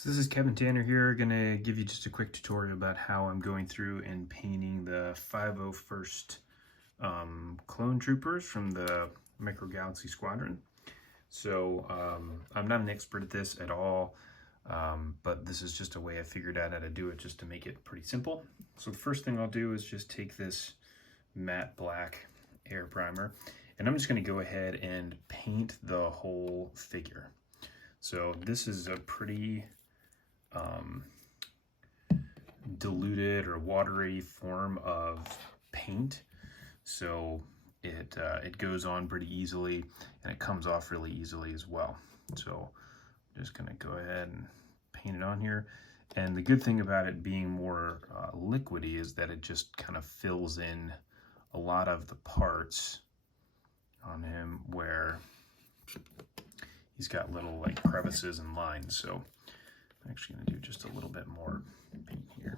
So this is Kevin Tanner here, gonna give you just a quick tutorial about how I'm going through and painting the 501st clone troopers from the Micro Galaxy Squadron. So I'm not an expert at this at all, but this is just a way I figured out how to do it just to make it pretty simple. So the first thing I'll do is just take this matte black air primer, and I'm just gonna go ahead and paint the whole figure. So this is a pretty diluted or watery form of paint, so it goes on pretty easily and it comes off really easily as well. So I'm just gonna go ahead and paint it on here, and the good thing about it being more liquidy is that it just kind of fills in a lot of the parts on him where he's got little like crevices and lines. So I'm actually going to do just a little bit more paint here.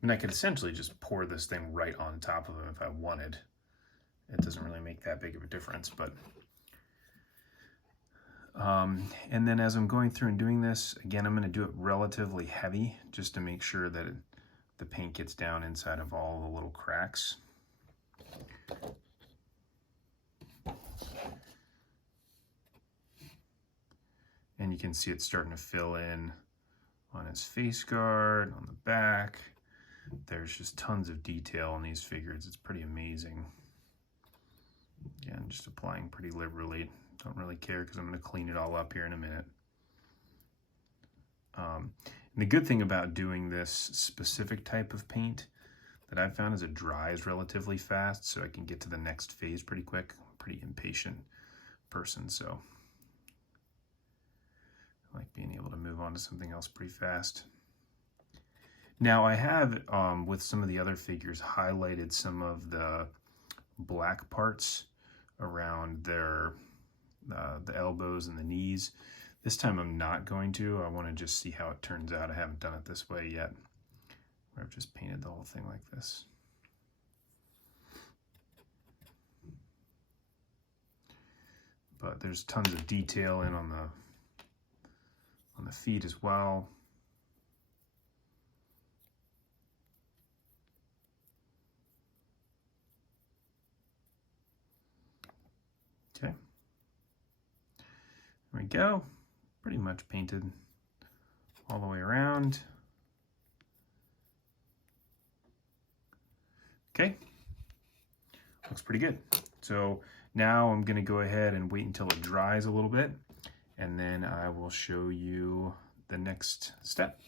And I could essentially just pour this thing right on top of him if I wanted. It doesn't really make that big of a difference, but and then as I'm going through and doing this, again, I'm going to do it relatively heavy just to make sure that the paint gets down inside of all the little cracks. And you can see it's starting to fill in on his face guard, on the back. There's just tons of detail on these figures. It's pretty amazing. Again, just applying pretty liberally. Don't really care because I'm going to clean it all up here in a minute. And the good thing about doing this specific type of paint that I've found is it dries relatively fast, so I can get to the next phase pretty quick. I'm a pretty impatient person, so I like being able to move on to something else pretty fast. Now I have, with some of the other figures, highlighted some of the black parts around their the elbows and the knees. This time I'm not going to. I want to just see how it turns out. I haven't done it this way yet, where I've just painted the whole thing like this. But there's tons of detail in on the feet as well. Okay, there we go. Pretty much painted all the way around. Okay, looks pretty good. So now I'm going to go ahead and wait until it dries a little bit, and then I will show you the next step.